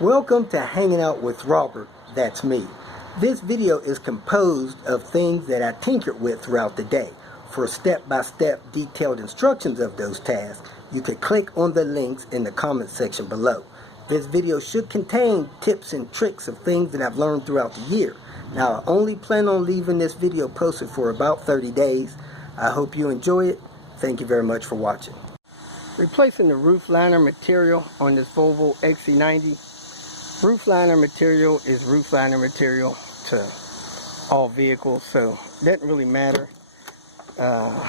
Welcome to Hanging Out with Robert, that's me. This video is composed of things that I tinkered with throughout the day. For step-by-step detailed instructions of those tasks, you can click on the links in the comment section below. This video should contain tips and tricks of things that I've learned throughout the year. Now, I only plan on leaving this video posted for about 30 days. I hope you enjoy it. Thank you very much for watching. Replacing the roof liner material on this Volvo XC90. Roof liner material is roof liner material to all vehicles, so it doesn't really matter. I'm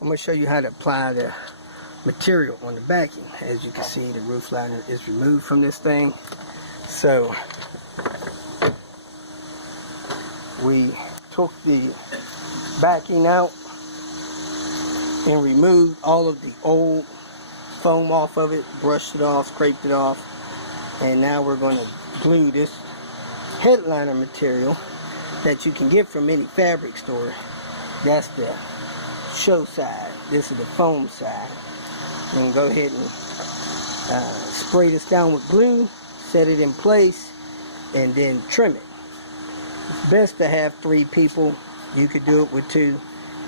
going to show you how to apply the material on the backing. As you can see, the roof liner is removed from this thing. So we took the backing out and removed all of the old foam off of it, brushed it off, scraped it off. And now we're going to glue this headliner material that you can get from any fabric store. That's the show side. This is the foam side. We're going to go ahead and spray this down with glue, set it in place, and then trim it. It's best to have 3 people. You could do it with 2.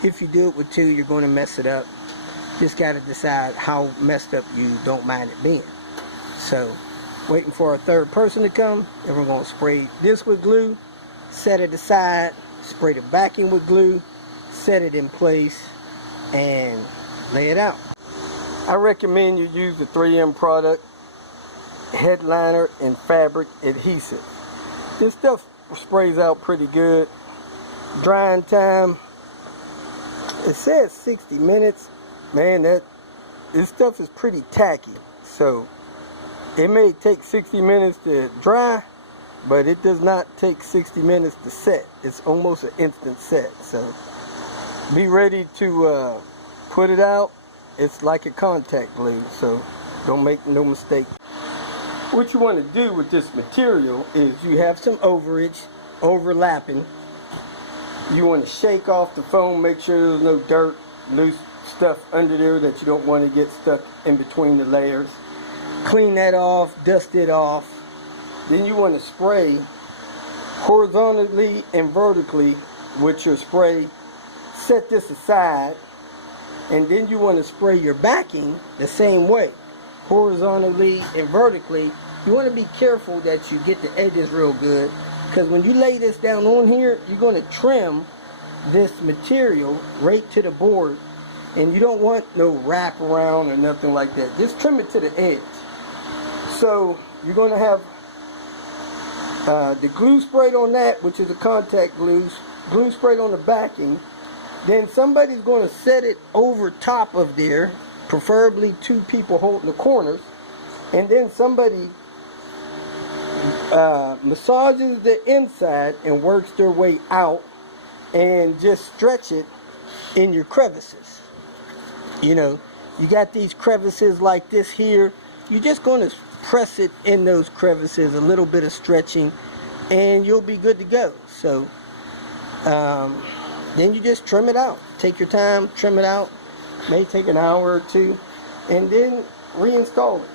If you do it with 2, you're going to mess it up. Just got to decide how messed up you don't mind it being. So, waiting for a 3rd person to come, and we're going to spray this with glue, set it aside, spray the backing with glue, set it in place, and lay it out. I recommend you use the 3M product, headliner and fabric adhesive. This stuff sprays out pretty good. Drying time, it says 60 minutes. Man, this stuff is pretty tacky, so it may take 60 minutes to dry, but it does not take 60 minutes to set. It's almost an instant set. So be ready to put it out. It's like a contact glue, so don't make no mistake. What you want to do with this material is you have some overage overlapping. You want to shake off the foam, make sure there's no dirt, loose stuff under there that you don't want to get stuck in between the layers. Clean that off, dust it off. Then you want to spray horizontally and vertically with your spray. Set this aside, and then you want to spray your backing the same way, horizontally and vertically. You want to be careful that you get the edges real good, because when you lay this down on here, you're going to trim this material right to the board, and you don't want no wrap around or nothing like that. Just trim it to the edge. So you're going to have the glue sprayed on that, which is the contact glue sprayed on the backing. Then somebody's going to set it over top of there, preferably 2 people holding the corners, and then somebody massages the inside and works their way out and just stretch it in your crevices. You know, you got these crevices like this here. You're just going to press it in those crevices, a little bit of stretching, and you'll be good to go. So then you just trim it out. Take your time, trim it out. May take an hour or 2, and then reinstall it.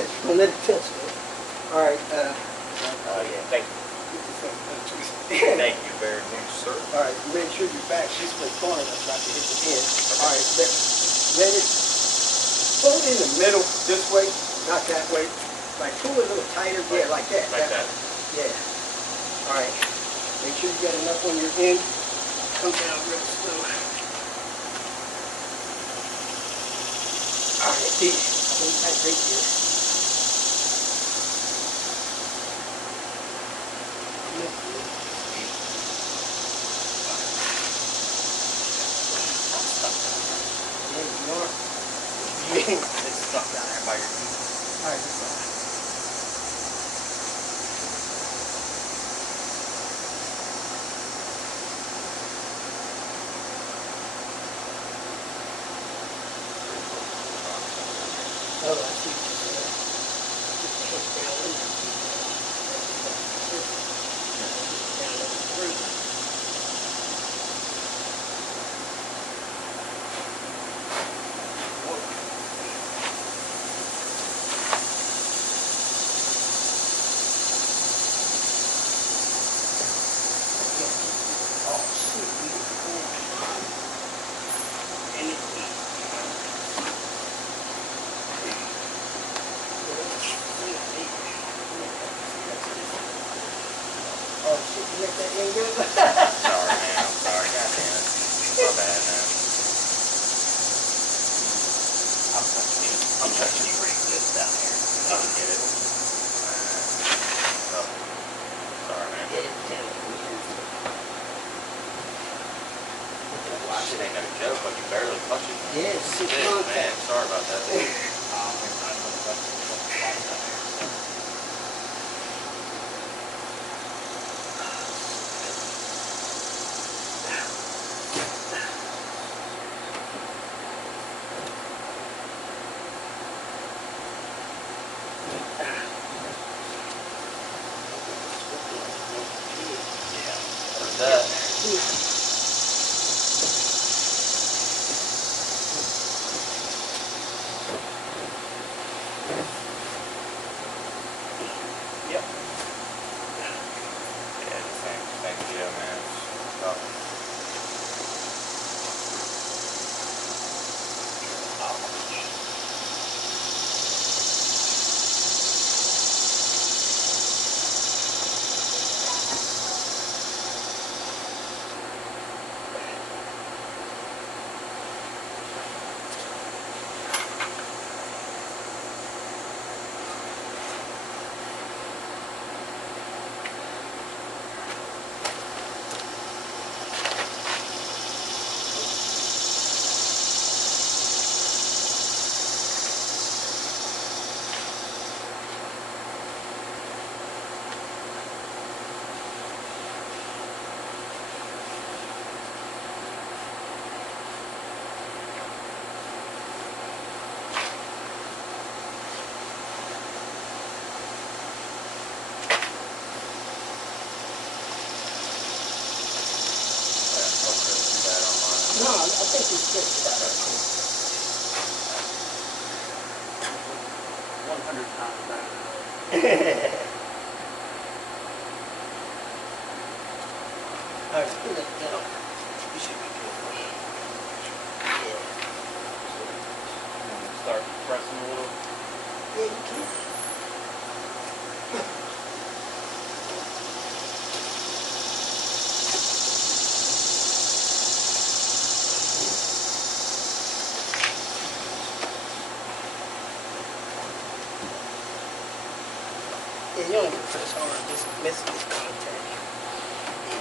Yeah, don't let it touch it. All right. Yeah, thank you. Thank you very much, sir. All right, make sure your back this way corner up so I can hit the end. All right, let it pull it in the middle this way, not that way. Like pull it a little tighter. Yeah, like that. Like that. Yeah. All right. Make sure you got enough on your end. Come down real slow. All right, there. Hold tight right there. There you are. It's stuck down there by your feet. All right, that's all. Oh, I see what you're saying. Put the head down in there. Down in the root. Oh, shit, we hit the corner. And it oh shit, you make that in good? Sorry, man. I'm sorry. God damn it. My bad, man. I'm touching you pretty good down here. I can get it. Oh. Sorry, man. Wow, shit ain't no joke, but you barely touch it. Yeah, it's Shit, man. Sorry about that. That. Yep. Yeah, the same deal, man. No, I think we fixed that. 100 times better. All right, pull that down. You should be good. Yeah. Start pressing a little. Yeah, you can. Yeah, you don't need to press hard. Just miss this contact. Yeah.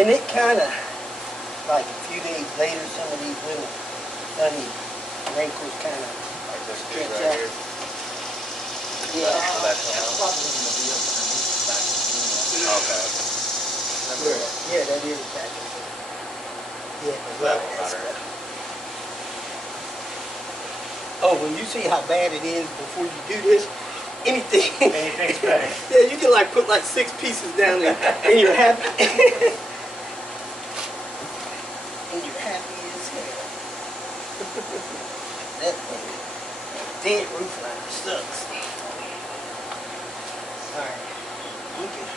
And it kind of, like a few days later, some of these little funny wrinkles kind of Like this dude stretch right out. here. Yeah. So that's Probably going to be up underneath the back of the unit. okay. Yeah, that is back in there. Yeah, but That love one that better. stuff. Oh, when you see how bad it is before you do this, anything. Anything's better. Yeah, you can like put like 6 pieces down there and you're happy. And you're happy as hell. That thing. dent roof liner sucks. Alright, you can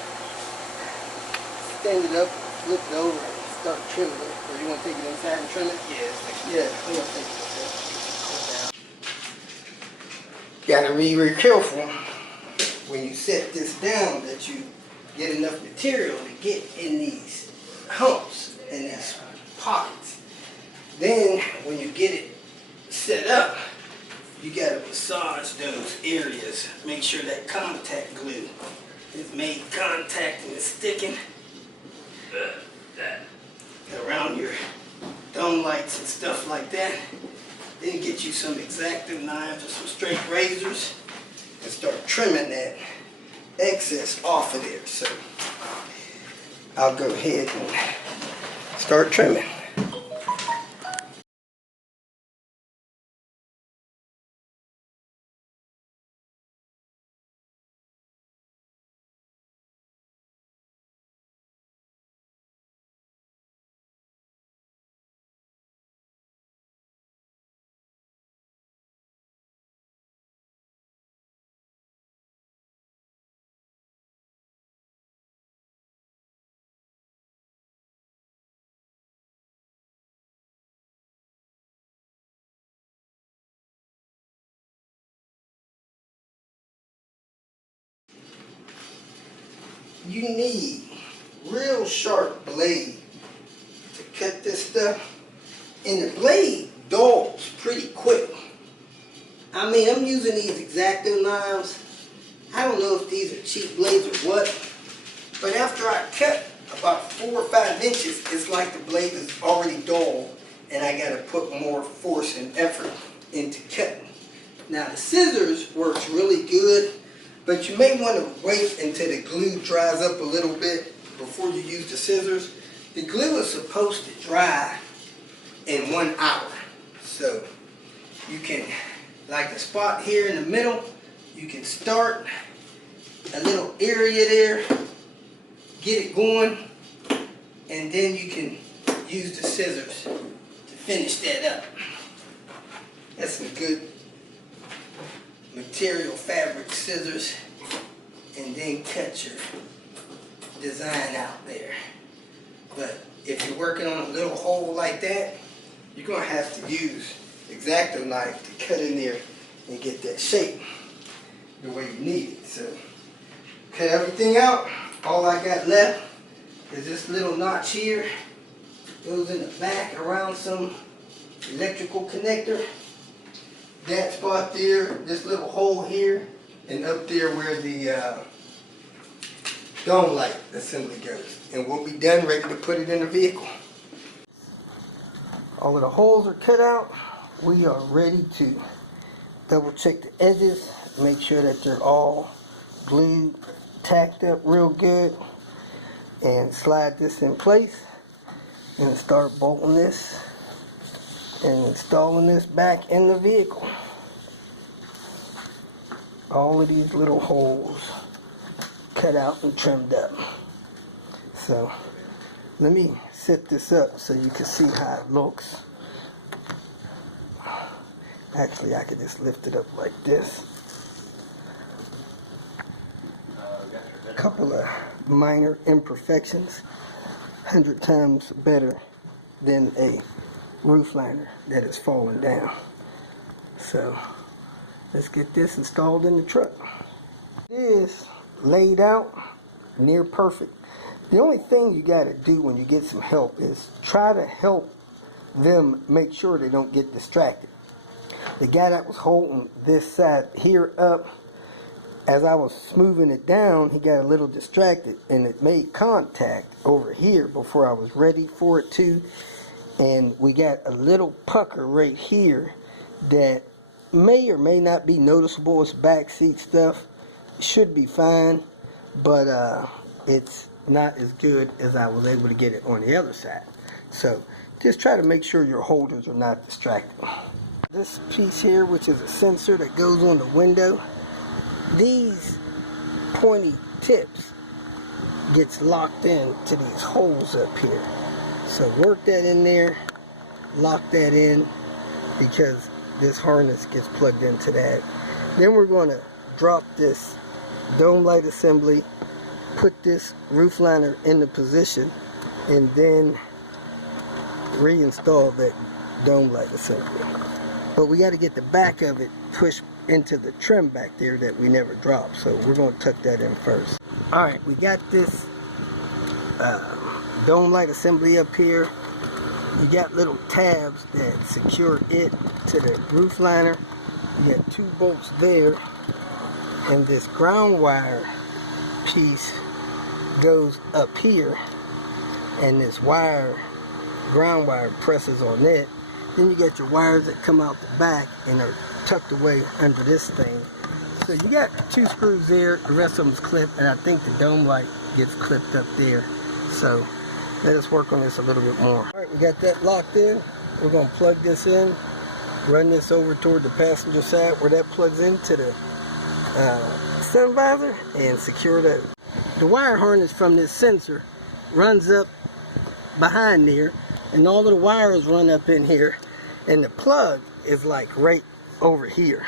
stand it up, flip it over, and start trimming it. Or you want to take it inside and trim it? Yeah, I'm going to take it inside. Gotta be very careful when you set this down that you get enough material to get in these humps and these pockets. Then when you get it set up, you gotta massage those areas. Make sure that contact glue is made contact and it's sticking around your dome lights and stuff like that. Then get you some X-Acto knives or some straight razors and start trimming that excess off of there. So I'll go ahead and start trimming. You need real sharp blade to cut this stuff, and the blade dulls pretty quick. I mean, I'm using these X-Acto knives. I don't know if these are cheap blades or what, but after I cut about 4 or 5 inches, it's like the blade is already dull, and I gotta put more force and effort into cutting. Now the scissors works really good, but you may want to wait until the glue dries up a little bit before you use the scissors. The glue is supposed to dry in 1 hour. So you can, like the spot here in the middle, you can start a little area there, get it going, and then you can use the scissors to finish that up. That's some good material fabric scissors, and then cut your design out there. But if you're working on a little hole like that, you're going to have to use X-Acto knife to cut in there and get that shape the way you need it. So cut everything out. All I got left is this little notch here. Goes in the back around some electrical connector. That spot there, this little hole here, and up there where the dome light assembly goes. And we'll be done, ready to put it in the vehicle. All of the holes are cut out. We are ready to double check the edges, make sure that they're all glued, tacked up real good, and slide this in place and start bolting this and installing this back in the vehicle. All of these little holes cut out and trimmed up. So let me set this up so you can see how it looks. Actually, I could just lift it up like this. A couple of minor imperfections, 100 times better than a roof liner that is falling down. So let's get this installed in the truck. It is laid out near perfect. The only thing you got to do when you get some help is try to help them make sure they don't get distracted. The guy that was holding this side here up, as I was smoothing it down, he got a little distracted and it made contact over here before I was ready for it to. And we got a little pucker right here that may or may not be noticeable. It's backseat stuff. It should be fine, but it's not as good as I was able to get it on the other side. So just try to make sure your holders are not distracted. This piece here, which is a sensor that goes on the window, these pointy tips gets locked in to these holes up here. So work that in there, lock that in, because this harness gets plugged into that. Then we're going to drop this dome light assembly, put this roof liner into position, and then reinstall that dome light assembly. But we got to get the back of it pushed into the trim back there that we never dropped, so we're going to tuck that in first. Alright, we got this dome light assembly up here. You got little tabs that secure it to the roof liner. You got 2 bolts there, and this ground wire piece goes up here, and this ground wire presses on it. Then you got your wires that come out the back and are tucked away under this thing. So you got 2 screws there, the rest of them's clipped, and I think the dome light gets clipped up there. So let us work on this a little bit more. Alright, we got that locked in. We're going to plug this in, run this over toward the passenger side where that plugs into the sun visor, and secure that. The wire harness from this sensor runs up behind there, and all of the wires run up in here, and the plug is like right over here.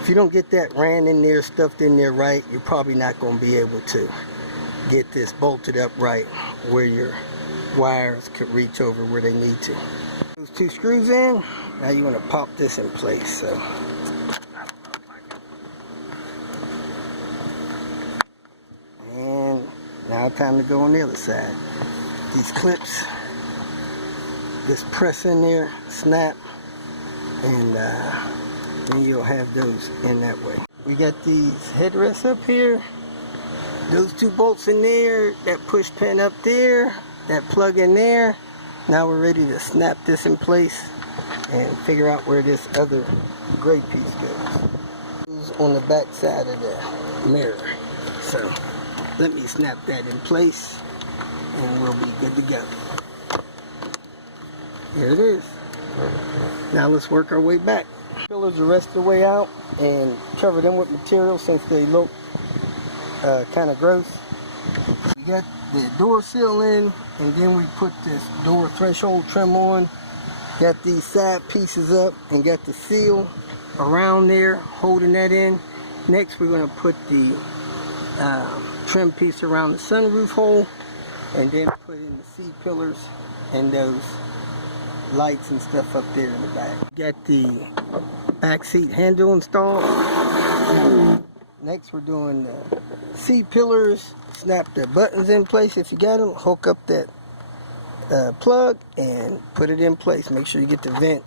If you don't get that ran in there, stuffed in there right, you're probably not going to be able to get this bolted up right where your wires could reach over where they need to. Those 2 screws in, now you want to pop this in place. So and now time to go on the other side. These clips just press in there, snap, and then you'll have those in that way. We got these headrests up here, those 2 bolts in there, that push pin up there, that plug in there. Now we're ready to snap this in place and figure out where this other gray piece goes. It's on the back side of the mirror. So let me snap that in place and we'll be good to go. Here it is. Now let's work our way back. Pillars the rest of the way out and cover them with material since they look kind of gross. We got the door seal in, and then we put this door threshold trim on. Got these side pieces up and got the seal around there holding that in. Next we're going to put the trim piece around the sunroof hole, and then put in the C-pillars and those lights and stuff up there in the back. Got the back seat handle installed. Next we're doing the C-pillars. Snap the buttons in place if you got them. Hook up that plug and put it in place. Make sure you get the vent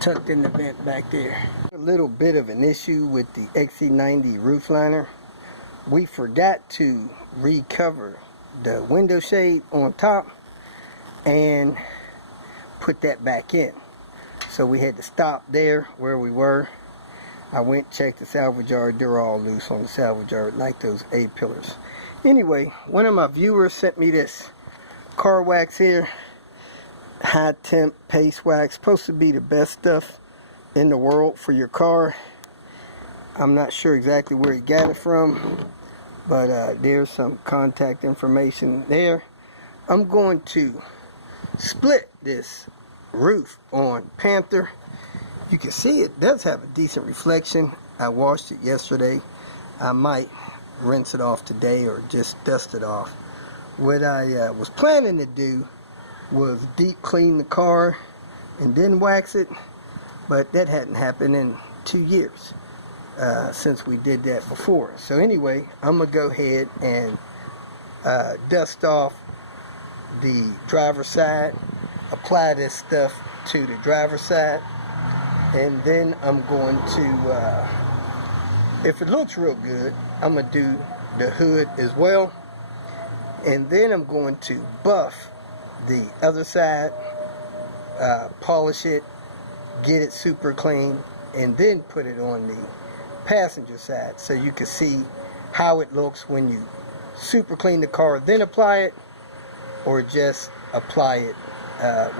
tucked in the vent back there. A little bit of an issue with the XC90 roof liner. We forgot to recover the window shade on top and put that back in. So we had to stop there where we were. I went checked the salvage yard. They're all loose on the salvage yard, like those A-pillars. Anyway, one of my viewers sent me this car wax here. Hi-Temp Paste Wax. Supposed to be the best stuff in the world for your car. I'm not sure exactly where he got it from, but there's some contact information there. I'm going to split this roof on Panther. You can see it does have a decent reflection. I washed it yesterday. I might rinse it off today or just dust it off. What I was planning to do was deep clean the car and then wax it, but that hadn't happened in 2 years since we did that before. So anyway, I'm gonna go ahead and dust off the driver's side, apply this stuff to the driver's side, and then I'm going to, if it looks real good, I'm going to do the hood as well, and then I'm going to buff the other side, polish it, get it super clean, and then put it on the passenger side so you can see how it looks when you super clean the car, then apply it, or just apply it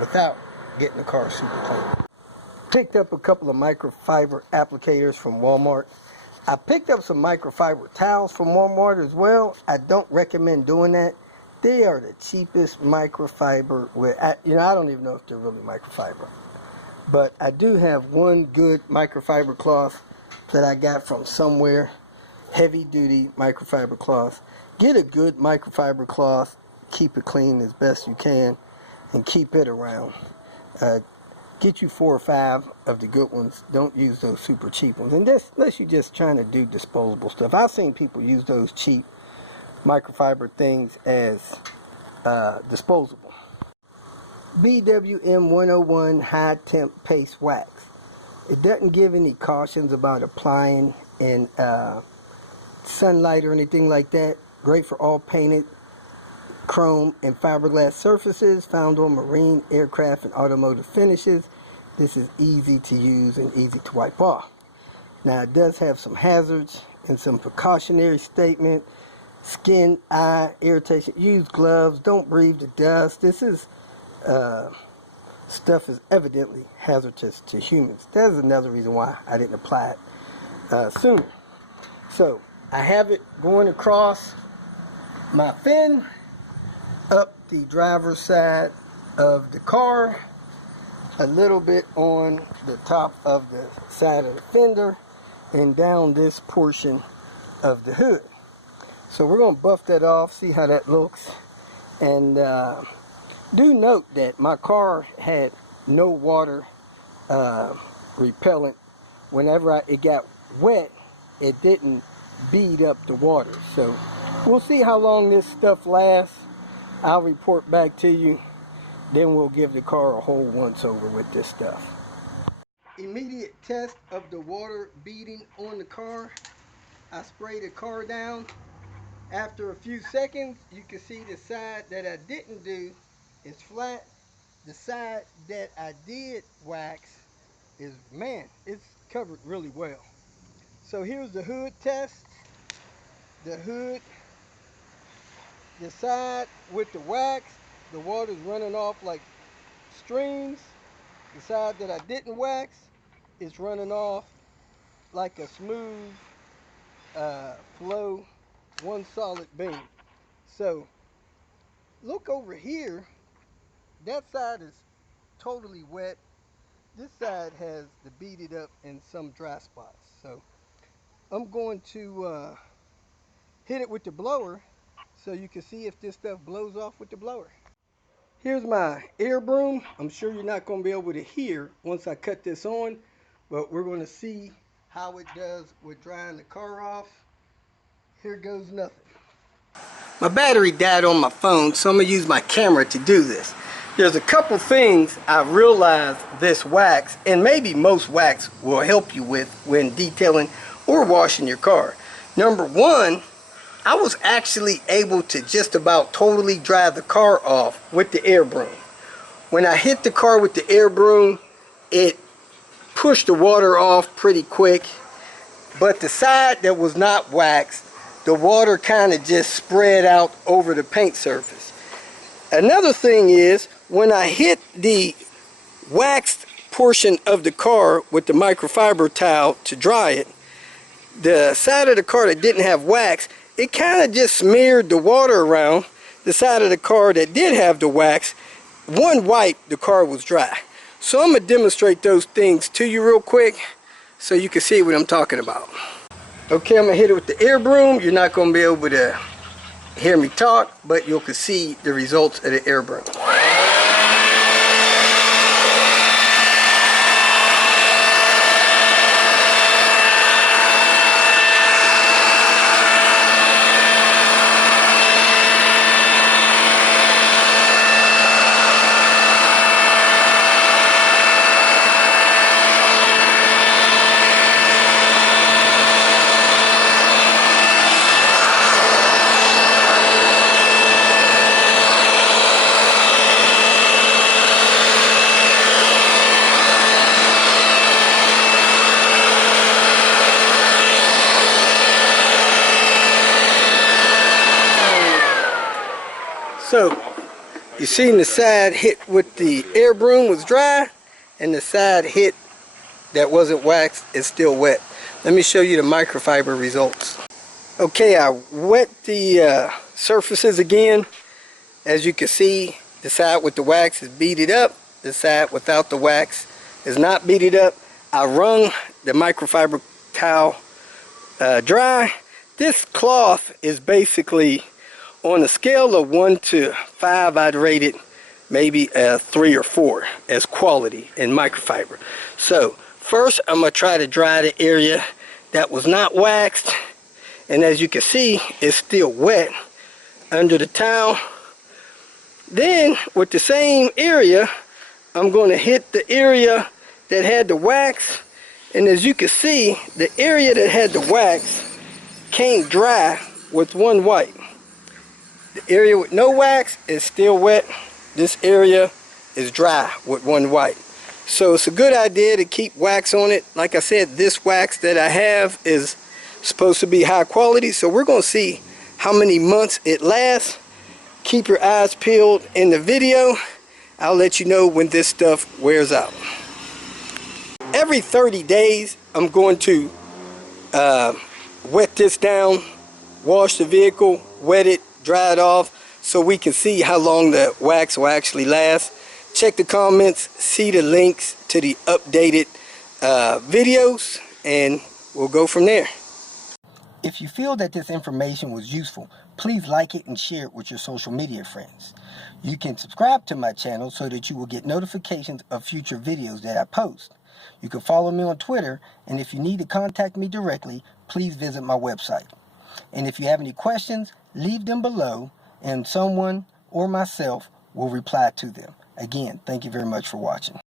without getting the car super clean. Picked up a couple of microfiber applicators from Walmart. I picked up some microfiber towels from Walmart as well. I don't recommend doing that. They are the cheapest microfiber. I don't even know if they're really microfiber. But I do have one good microfiber cloth that I got from somewhere. Heavy duty microfiber cloth. Get a good microfiber cloth, keep it clean as best you can, and keep it around. Get you 4 or 5 of the good ones. Don't use those super cheap ones. And that's unless you're just trying to do disposable stuff. I've seen people use those cheap microfiber things as disposable. BWM 101 Hi-Temp Paste Wax. It doesn't give any cautions about applying in sunlight or anything like that. Great for all painted chrome and fiberglass surfaces found on marine, aircraft, and automotive finishes. This is easy to use and easy to wipe off. Now it does have some hazards and some precautionary statement. Skin, eye, irritation. Use gloves. Don't breathe the dust. This is stuff is evidently hazardous to humans. That is another reason why I didn't apply it sooner. So I have it going across my fin, up the driver's side of the car, a little bit on the top of the side of the fender, and down this portion of the hood. So we're going to buff that off, see how that looks. And do note that my car had no water repellent. Whenever it got wet, it didn't bead up the water. So we'll see how long this stuff lasts. I'll report back to you. Then we'll give the car a whole once over with this stuff. Immediate test of the water beading on the car. I spray the car down. After a few seconds, you can see the side that I didn't do is flat. The side that I did wax is, man, it's covered really well. So here's the hood test. The hood, the side with the wax, the water's running off like streams. The side that I didn't wax is running off like a smooth flow, one solid beam. So look over here. That side is totally wet. This side has the beaded up and some dry spots. So I'm going to hit it with the blower so you can see if this stuff blows off with the blower. Here's my air broom. I'm sure you're not going to be able to hear once I cut this on, but we're going to see how it does with drying the car off. Here goes nothing. My battery died on my phone, so I'm going to use my camera to do this. There's a couple things I realized this wax, and maybe most wax, will help you with when detailing or washing your car. Number one, I was actually able to just about totally dry the car off with the air broom. When I hit the car with the air broom, it pushed the water off pretty quick, but the side that was not waxed, the water kind of just spread out over the paint surface. Another thing is, when I hit the waxed portion of the car with the microfiber towel to dry it, the side of the car that didn't have wax, it kind of just smeared the water around. The side of the car that did have the wax, one wipe, the car was dry. So I'm going to demonstrate those things to you real quick so you can see what I'm talking about. Okay, I'm going to hit it with the air broom. You're not going to be able to hear me talk, but you can see the results of the air broom. So, you seen the side hit with the air broom was dry, and the side hit that wasn't waxed is still wet. Let me show you the microfiber results. Okay, I wet the surfaces again. As you can see, the side with the wax is beaded up. The side without the wax It's not beat up. I wrung the microfiber towel dry. This cloth is basically, on a scale of 1 to 5, I'd rate it maybe a 3 or 4 as quality in microfiber. So first I'm going to try to dry the area that was not waxed, and as you can see, it's still wet under the towel. Then with the same area, I'm going to hit the area that had the wax, and as you can see, the area that had the wax came dry with one wipe. The area with no wax is still wet. This area is dry with one wipe. So it's a good idea to keep wax on it. Like I said, this wax that I have is supposed to be high quality, so we're going to see how many months it lasts. Keep your eyes peeled in the video. I'll let you know when this stuff wears out. Every 30 days, I'm going to wet this down, wash the vehicle, wet it, dry it off, so we can see how long the wax will actually last. Check the comments, see the links to the updated videos, and we'll go from there. If you feel that this information was useful, please like it and share it with your social media friends. You can subscribe to my channel so that you will get notifications of future videos that I post. You can follow me on Twitter, and if you need to contact me directly, please visit my website. And if you have any questions, leave them below, and someone or myself will reply to them. Again, thank you very much for watching.